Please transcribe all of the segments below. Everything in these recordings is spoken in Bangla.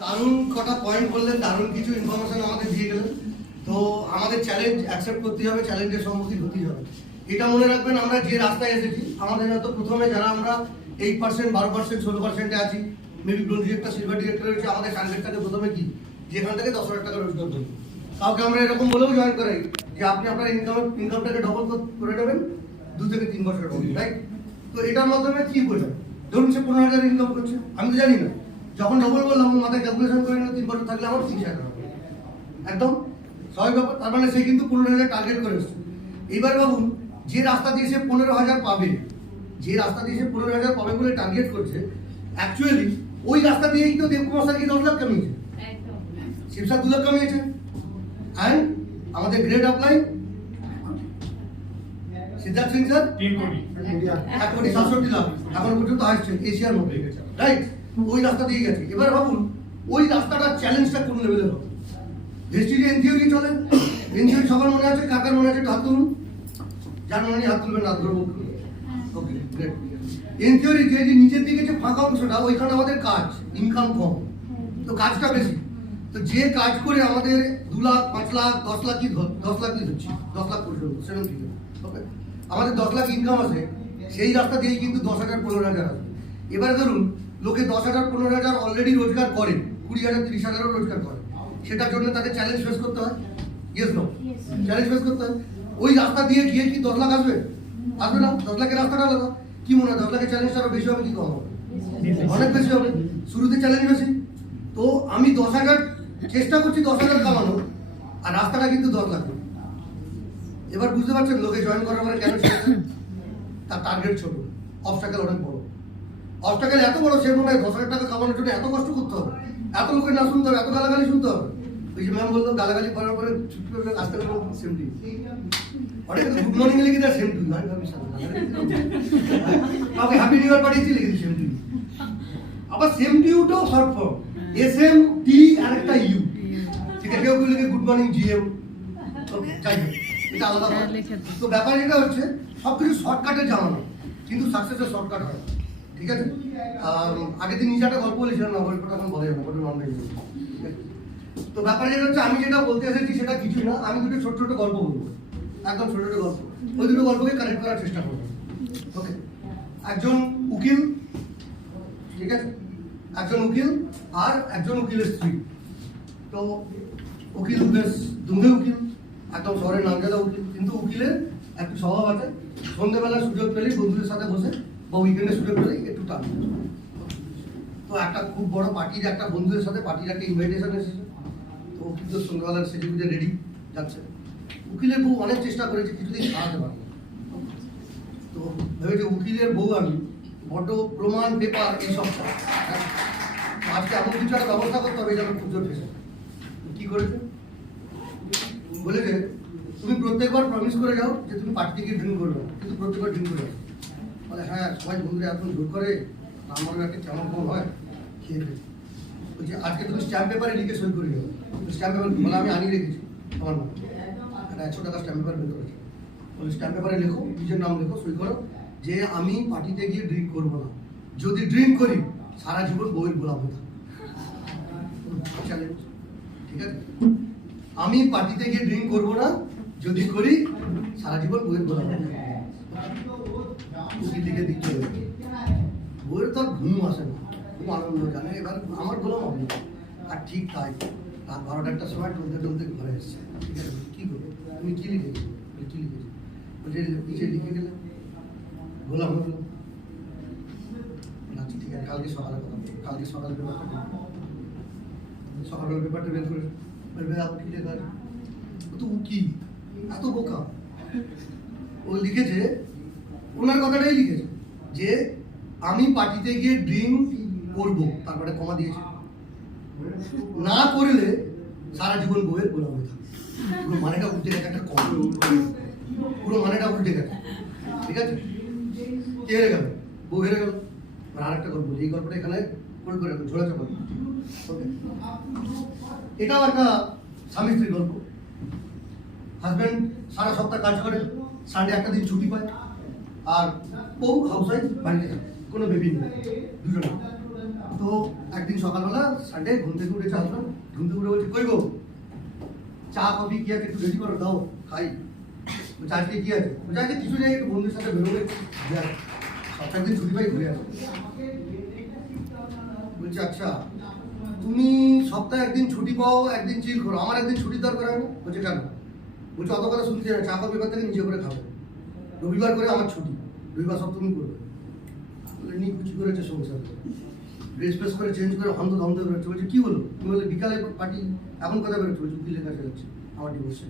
দারুণ কটা পয়েন্ট বললেন, দারুণ কিছু ইনফরমেশন আমাদের দিয়ে গেলেন। তো আমাদের চ্যালেঞ্জ অ্যাকসেপ্ট করতে হবে, চ্যালেঞ্জের সম্মুখীন হতেই হবে। এটা মনে রাখবেন, আমরা যে রাস্তায় এসেছি, আমাদের হয়তো প্রথমে যারা আমরা 8%, 12%, 16%-এ আছি, maybe bronze director, silver director রয়েছে, আমাদের টার্গেট থাকে প্রথমে কি, যেখান থেকে 10,000 টাকা রোজগার করবো। কাউকে আমরা এরকম বলেও জয়েন করাই যে আপনি আপনার ইনকামটাকে ডবল করে নেবেন 2 থেকে 3 বছরের মধ্যে, রাইট? তো এটার মাধ্যমে কি বোঝায়? ধরুন সে 15,000 ইনকাম করছে, আমি তো জানি না, যখন ডবল বললাম মাথায় ক্যালকুলেশন করে নিল 3 বছর থাকলে আমার 30,000 টাকা একদম স্বাভাবিক ব্যাপার। তার মানে সে কিন্তু 15,000 টার্গেট করে এসছে। এবার ভাবুন, যে রাস্তা দিয়ে সে 15,000 পাবে, যে রাস্তা দিয়ে সে 15,000 পাবে বলে টার্গেট করছে, অ্যাকচুয়ালি ওই রাস্তা দিয়েই তো দেবকুমার স্যার কি 10 লাখ কামিয়েছে, শিবসার 2 লাখ কামিয়েছে। অ্যান্ড আমাদের grade apply Siddharth Singh sir 1,67 lakh এখন পর্যন্ত আসছে এশিয়ার মধ্যে, রাইট? ওই রাস্তা দিয়ে গেছে। এবার ভাবুন ওই রাস্তাটার চ্যালেঞ্জটা কোন লেভেলের হবে। হিস্ট্রি এন থিওরি চলে, এন থিওরি সবার মনে আছে, কাকার মনে আছে হাত তুলুন, যার মনে হাত তুলবেন না ধরবো। Okay great. এন থিওরি যে নিচের দিকে যে ফাঁকা অংশটা, ওইখানে আমাদের কাজ, ইনকাম কম, তো কাজটা বেশি। তো যে কাজ করে আমাদের 2 লাখ, 5 লাখ, 10 লাখ কি 10 লাখ কি ধরছি, 10 লাখ পর্যন্ত 70, ওকে, আমাদের 10 লাখ ইনকাম আছে, সেই রাস্তা দিয়েই কিন্তু 10,000, 15,000 আছে। এবারে ধরুন লোকে 10,000, 15,000 অলরেডি রোজগার করে, 20,000, 30,000ও রোজগার করে, সেটার জন্য তাদের চ্যালেঞ্জ ফেস করতে হয়। ইয়েস নো, চ্যালেঞ্জ ফেস করতে হয়। ওই রাস্তা দিয়ে গিয়ে কি 10 লাখ আসবে? আসবে না। 10 লাখের রাস্তাটা আলাদা। কি মনে হয় 10 লাখের চ্যালেঞ্জটা আরো বেশি হবে কি কম হবে? অনেক বেশি হবে। শুরুতে চ্যালেঞ্জ বেশি। তো আমি 10,000 চেষ্টা করছি 10,000 কামানো, আর রাস্তাটা কিন্তু 10 লাখ। এবার বুঝতে পারছেন লোকে জয়েন করার পরে কেন ছেড়েছে? তার টার্গেট ছোট, অবস্টাকেল অনেক বড়। অবস্টাকেল এত বড়, সে মনে হয় 10,000 টাকা কামানোর জন্য এত কষ্ট করতে হবে, এত লোকের না শুনতে হবে, এত গালাগালি শুনতে হবে। ওই যে ম্যাম বললো গালাগালি করার পরে ছুটি করে আসতে পারবো সেমটি, অনেকে তো গুড মর্নিং লিখে দেয় সেম টু, কাউকে হ্যাপি নিউ ইয়ার পাঠিয়েছি লিখে দিই সেম টু। আবার সেম টুটাও শর্ট ফর্ম, SMT আর একটা ইউ, ঠিক আছে? কেউ কেউ লিখে গুড মর্নিং GM, ওকে, যাই হোক, এটা আলাদা। তো ব্যাপার এটা হচ্ছে সবকিছু শর্টকাটে জানানো, কিন্তু সাকসেসের শর্টকাট হয়, ঠিক আছে? আগের দিন নিজে একটা গল্প বলেছিলাম না, গল্পটা এখন বলে যাবো, ওটা নন ভেজ। তো ব্যাপার যেটা হচ্ছে, আমি যেটা বলতে এসেছি সেটা কিছুই না, আমি দুটো ছোট ছোট গল্প বলবো, একদম ছোট ছোট গল্প, ওই দুটো গল্পকে কানেক্ট করার চেষ্টা করবো। ওকে, একজন উকিল, ঠিক আছে, একজন উকিল আর একজন উকিলের স্ত্রী। তো উকিল বেশ দুমে উকিল, একদম শহরের নামজাদা উকিল, কিন্তু উকিলের একটু স্বভাব আছে, সন্ধ্যেবেলা সুযোগ পেলেই বন্ধুদের সাথে বসে বা উইকেন্ডে সুযোগ পেলেই একটু টান। তো একটা খুব বড় পার্টির, একটা বন্ধুদের সাথে পার্টির একটা ইনভাইটেশন এসেছে। তো উকিল তো সন্ধ্যাবেলার সেজে গুজে রেডি যাচ্ছে। উকিলের বউ অনেক চেষ্টা করেছে, কিছুতেই সারাতে পারে। তো ভেবেছে উকিলের বউ আমি বড় প্রমাণ পেপার এইসব আজকে এমন কিছু একটা ব্যবস্থা করতে হবে যেন পুজোর ফেসে। কি করেছে? বলেছে তুমি প্রত্যেকবার প্রমিস করে যাও যে তুমি পার্টি থেকে ড্রিঙ্ক করবে, কিন্তু প্রত্যেকবার ড্রিঙ্ক করে যাও। বলে হ্যাঁ, সবাই বন্ধুরা এখন জোর করে, আমার একটা কেমন কেমন হয়, খেয়ে ফেলে। বলছে আজকে তুমি স্ট্যাম্প পেপারে লিখে সই করে যাও। স্ট্যাম্প পেপার বলে আমি আনিয়ে রেখেছি আমার নাম, একটা 100 টাকা স্ট্যাম্প পেপার বের করেছি। বলে স্ট্যাম্প পেপারে লেখো, নিজের নাম লেখো, সই করো যে আমি পার্টিতে গিয়ে ড্রিঙ্ক করবো না, যদি ড্রিঙ্ক করি সারা জীবন বউয়ের গোলাম হয়ে থাকবো। চ্যালেঞ্জ, ঠিক আছে? আমি পার্টিতে গিয়ে ড্রিঙ্ক করবো না, যদি করি সারা জীবন বউয়ের গোলাম হয়ে থাকবো। লিখে দিচ্ছে, বউয়ের তো আর ঘুম আসে না, খুব আনন্দ জানে এবার আমার গোলাম হবে। আর ঠিক তাই, রাত 12টার সময় টলতে টলতে ঘরে এসছে। ঠিক আছে, কি করবো, তুমি কি লিখেছো? কি লিখেছো? বলছে নিচে লিখে গেলে গোলাম হলো। আচ্ছা ঠিক আছে, কালকে সকালে কথা বলবো। কালকে সকালে পেপারটা সকালবেলা পেপারটা বের করে বলবে আপনি কি লেখা? ও তো উকিল, এত বোকা। ও লিখেছে, ওনার কথাটাই লিখেছে যে আমি পার্টিতে গিয়ে ড্রিঙ্ক করবো, তারপরে কমা দিয়েছে, না করলে সারা জীবন বউয়ের গোলাম হয়ে থাকবে। পুরো মানেটা উল্টে গেছে, একটা কম পুরো মানেটা উল্টে গেছে, ঠিক আছে? কে হেরে গেল? বউ হেরে গেল। আর একটা গল্প, এই গল্পটা এখানে করে ঝোলা চাপা। এটাও একটা স্বামী স্ত্রীর গল্প। হাজব্যান্ড সারা সপ্তাহ কাজ করে, সানডে একটা দিন ছুটি পায়, আর বউ হাউস ওয়াইফ, বাড়িতে থাকে, কোনো বেবি নেই, দুজনে। তো একদিন সকালবেলা সানডে ঘুম থেকে উঠে চা আসলাম, ঘুম থেকে উঠে বলছে কই গো চা কফি কি আছে একটু রেডি করো দাও খাই। বলছে আজকে কি আছে? বলছে আজকে কিছু নেই, একটু বন্ধুদের সাথে বেরোবে ঘুরে আসো, সপ্তাহে একদিন ছুটি পাই ঘুরে আসো। বলছে আচ্ছা তুমি সপ্তাহে একদিন ছুটি পাও, একদিন চিল করো, আমার একদিন ছুটির দরকার হয় না? বলছে কেন? বলছে অত কথা শুনতে না, চা কফি এবার থেকে নিজে করে খাবে, রবিবার করে আমার ছুটি, রবিবার সব তুমি করবে। নিকুচি করেছে সংসার, ড্রেস ফ্রেস করে চেঞ্জ করে হন্ত ধমতে বেরোচ্ছে। বলছে কি হলো? তুমি বলে বিকালে পার্টি, এখন কথা বেরোচ্ছে। বলছে উকিলের কাছে যাচ্ছে আমার ডিভোর্সে।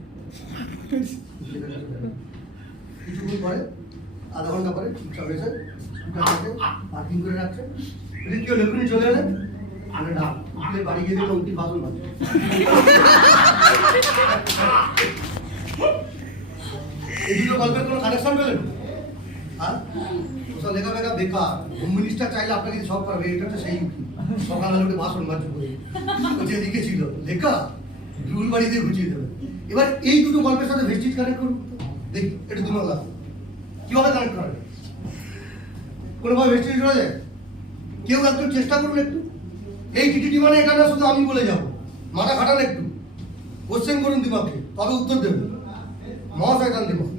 কিছুক্ষণ পরে আধা ঘন্টা পরে চুপচাপ এসে পার্কিং করে রাখছে। বলছে কি হলো এক্ষুনি চলে এলেন? আরে না, উকিলের বাড়ি গিয়ে দেখলো উকিল বাসন বাজে। এই দুটো গল্পের কোনো কানেকশন পেলেন? হ্যাঁ, ওসব লেখা ফেখা বেকার। হোম মিনিস্টার চাইলে আপনাকে সব পারবে, এটা হচ্ছে সেই উকিল সকালবেলা উঠে বাসন মাজতে করে যেদিকে ছিল লেখা রুল বাড়ি দিয়ে ঘুচিয়ে দেবে। এবার এই দুটো গল্পের সাথে ভেস্টিজ কানেক্ট করুন, দেখি একটু দিমাগ লাগবে কিভাবে কানেক্ট করা যায়। কোনোভাবে ভেস্টিজ করা যায়? কেউ একটু চেষ্টা করুন একটু। এই টিটিটি মানে এটা না শুধু আমি বলে যাবো, মাথা খাটান একটু, কোশ্চেন করুন দিমাগকে, তবে উত্তর দেবেন। মহাশয়তান দিমাগ।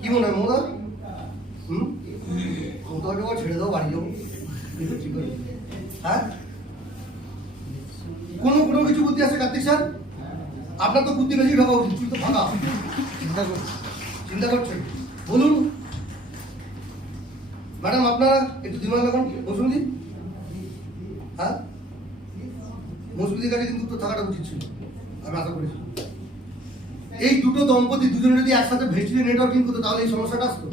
কি মনে হয় মোদা? মোদাকে ছেড়ে দাও, বাড়ি যাবো। হ্যাঁ, কোনো কিছু বুদ্ধি আছে কার্তিক স্যার? আপনার তো বুদ্ধি বেশি ঢোকা উচিত, তো ফাঁকা চিন্তা করছেন, বলুন। ম্যাডাম আপনারা একটু দিমাগ লাগান। মৌসুমদি, হ্যাঁ মৌসুমদির কাছে কিন্তু উত্তর থাকাটা উচিত ছিল, আমি আশা করেছি। এই দুটো দম্পতি দুজনে যদি একসাথে ভেস্টিজে নেটওয়ার্কিং করতো তাহলে এই সমস্যাটা আসতো।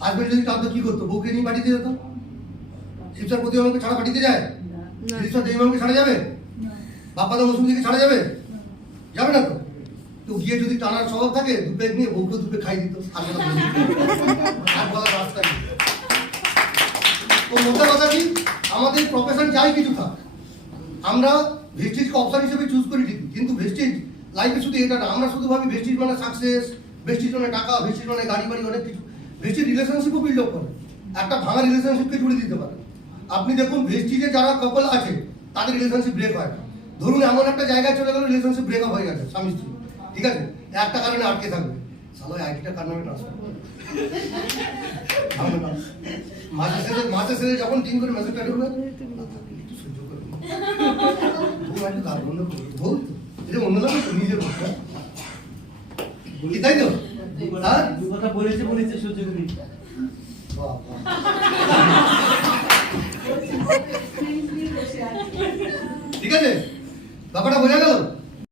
হাজবেন্ড যদি টানতো কি করতো? বউকে নিয়ে বাড়িতে যেত। শিবসার প্রতি আমাকে ছাড়া বাড়িতে যায়? শিবসার দেবীমাকে ছাড়া যাবে? বাপ্পাদা মৌসুমদিকে ছাড়া যাবে? যাবে না তো। তো গিয়ে যদি টানার স্বভাব থাকে, দুপে নিয়ে বউকে দুপে খাই দিত, আর বলার রাস্তা নেই। তো মোটা কথা কি, আমাদের প্রফেশন যাই কিছু থাক, আমরা ভেস্টিজকে অপশন হিসেবে চুজ করি ঠিকই, কিন্তু ভেস্টিজ লাইফে শুধু এটা না। আমরা শুধু ভাবি ভেস্টিজ মানে সাকসেস, ভেস্টিজ মানে টাকা, ভেস্টিজ মানে গাড়ি বাড়ি, অনেক কিছু। ভেস্টিজ রিলেশনশিপও বিল্ড আপ করে, একটা ভাঙা রিলেশনশিপকে জুড়ে দিতে পারে। আপনি দেখুন ভেস্টিজে যারা কাপল আছে তাদের রিলেশনশিপ ব্রেক হয় না। ধরুন এমন একটা জায়গায় চলে গেল, রিলেশনশিপ ব্রেকআপ হয়ে গেছে স্বামী স্ত্রী, ঠিক আছে, একটা কারণে আটকে থাকবে। সালো আইডিটা কার নামে ট্রান্সফার মাঝে শেষে যখন টিম করে মেসেজটা ঢুকবে, সহ্য করবে অন্য নামে নিজের বলি, তাই তো? কথা বলেছে সহ্য করি। ঠিক আছে, ব্যাপারটা বোঝা গেল?